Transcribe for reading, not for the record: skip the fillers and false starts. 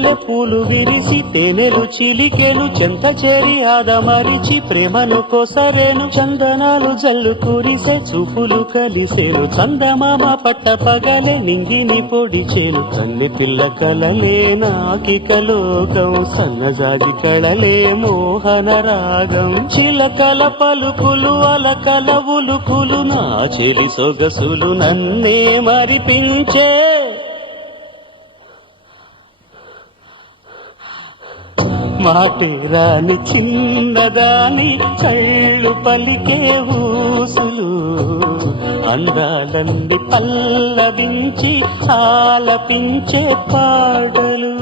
మల్లె పూలు విరిసి తేనెలు చిలికెను చెంత చేరి ఆదమరిచి ప్రేమను కోసరేను చందనాలు జల్లు కురిసే చూపులు కలిసేను చందమామ పట్ట పగలే నింగిని పొడిచేను కన్నె పిల్ల కలలే నాకిక లోకం సన్నజాజి కళలే మోహన రాగం చిలకల పలుకులు అలకల ఉలుకులు నా చెలి సొగసులు నన్నే మరిపించే మాటేరాని చిన్నదాని కళ్ళు పలికే ఊసులు అందాలన్నీ పల్లవించి ఆలపించే పాటలు